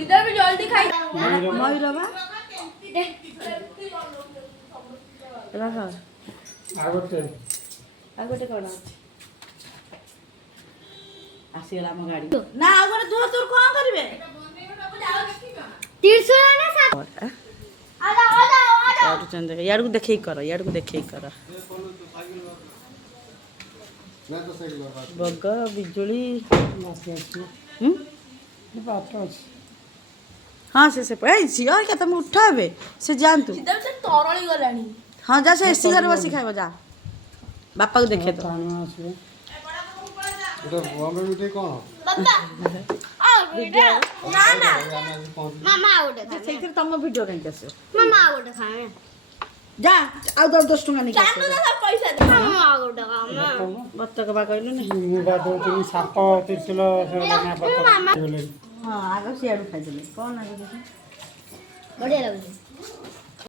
इधर भी जल्दी खाई मयूर बा रख आगोटे कौन आसीगला आम गाड़ी ना आगोटे तू तोर कौन करिवे यार को देखे कर यार को देखे कर बग बिजुली हाँ से झील क्या तुम उठाबे से जान तू तरली गलानी हाँ जा से एसी घर बसी खाइब जा बापा को देखे तो ना ना मामा आउट से तुम वीडियो कहीं कैसे मामा आउट खाए जा आउ 10 टका निकाल चांदू दादा पैसा दे मामा आउट खाए बत्तक बा कहलु नि ମୁଁ ଗାଧଉଥିଲି ସାପ ତ୍ରିଶୂଳ हाँ आगे सियाड़ू खाई देले कौन आगे बढ़िया लगे